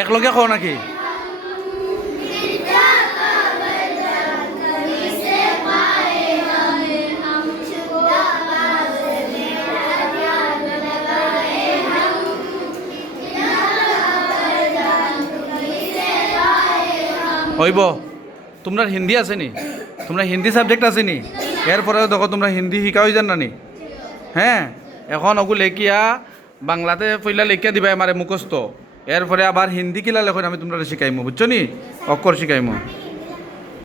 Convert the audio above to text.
একলগে খাও নাকি? হইব। তোমরা হিন্দি আছে নি? তোমরা হিন্দি সাবজেক্ট আছে নি? এরপরে দেখো তোমরা হিন্দি শিকা হয়ে যান না নি? হ্যাঁ, এখন ওগু লেখিয়া বাংলাতে পইলা লেখিয়া দিবা আমারে মুখস্থ। এরপরে আবার হিন্দি কিলা লেখন আমি তোমরা শিখাইমু, বুঝছো নি? অক্ষর শিখাইমু।